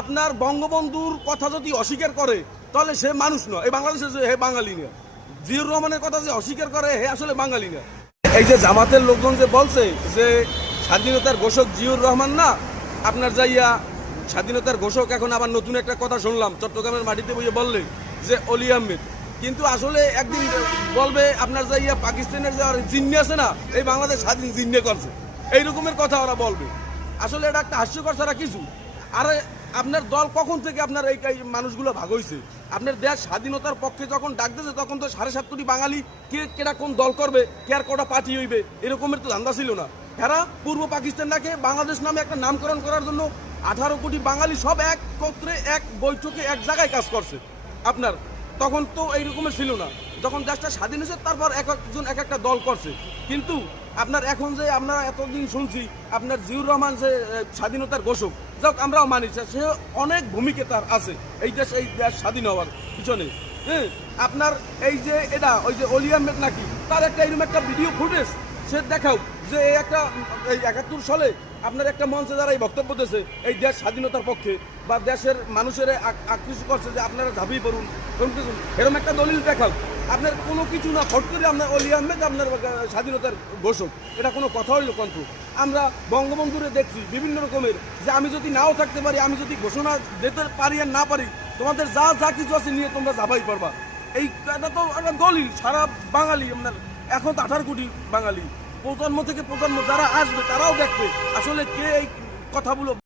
আপনার বঙ্গবন্ধুর কথা যদি অস্বীকার করে তাহলে সে মানুষ নয়, এই বাংলাদেশে হে বাঙালি না। জিয়াউর রহমানের কথা যে অস্বীকার করে হে আসলে বাঙালি না। এই যে জামাতের লোকজন যে বলছে যে স্বাধীনতার ঘোষক জিয়াউর রহমান না, আপনার যাইয়া স্বাধীনতার ঘোষক এখন আবার নতুন একটা কথা শুনলাম চট্টগ্রামের মাটিতে বইয়ে বললে যে অলি আহমেদ। কিন্তু আসলে একদিন বলবে আপনার যাইয়া পাকিস্তানের যে জিন্নি আছে না, এই বাংলাদেশ স্বাধীন জিন্নে করছে, এই রকমের কথা ওরা বলবে। আসলে এটা একটা হাস্যকর ছাড়া কিছু। আরে আপনার দল কখন থেকে আপনার এই মানুষগুলো ভাগ হয়েছে? আপনার দেশ স্বাধীনতার পক্ষে যখন ডাক দিয়েছে তখন তো 7.5 কোটি বাঙালি কেটা কোন দল করবে, কে আর কটা পার্টি হইবে, এরকমের তো ধান্দা ছিল না। এরা পূর্ব পাকিস্তানটাকে বাংলাদেশ নামে একটা নামকরণ করার জন্য 18 কোটি বাঙালি সব একত্রে এক বৈঠকে এক জায়গায় কাজ করছে। আপনার তখন তো এইরকমের ছিল না। যখন দেশটা স্বাধীন হয়েছে তারপর এক একজন এক একটা দল করছে। কিন্তু আপনার এখন যে আমরা এতদিন শুনছি আপনার জিয়াউর রহমান যে স্বাধীনতার ঘোষক, যাক আমরাও মানি সে অনেক ভূমিকা তার আছে এই দেশ স্বাধীন হওয়ার পিছনে। হ্যাঁ, আপনার এই যে এটা ওই যে অলি আহমেদ নাকি তার একটা এরকম একটা ভিডিও ফুটেজ সে দেখাও যে এই একটা এই 71 সালে আপনার একটা মঞ্চে যারা এই বক্তব্য দিয়েছে এই দেশ স্বাধীনতার পক্ষে বা দেশের মানুষের আকৃষ্ট করছে যে আপনারা ঝাঁপিয়ে পড়ুন এরকম একটা দলিল দেখাও। আপনার কোনো কিছু না, ফট করে আপনার অলি আহমেদ আপনার স্বাধীনতার ঘোষক, এটা কোনো কথা হইল? কিন্তু আমরা বঙ্গবন্ধুরে দেখছি বিভিন্ন রকমের যে আমি যদি নাও থাকতে পারি, আমি যদি ঘোষণা দিতে পারি আর না পারি, তোমাদের যা যা কিছু আছে নিয়ে তোমরা ঝাঁপাই পারবা। এই এটা তো একটা দলিল। সারা বাঙালি আপনার এখন তো 18 কোটি বাঙালি, প্রজন্ম থেকে প্রজন্ম যারা আসবে তারাও দেখবে আসলে কে এই কথাগুলো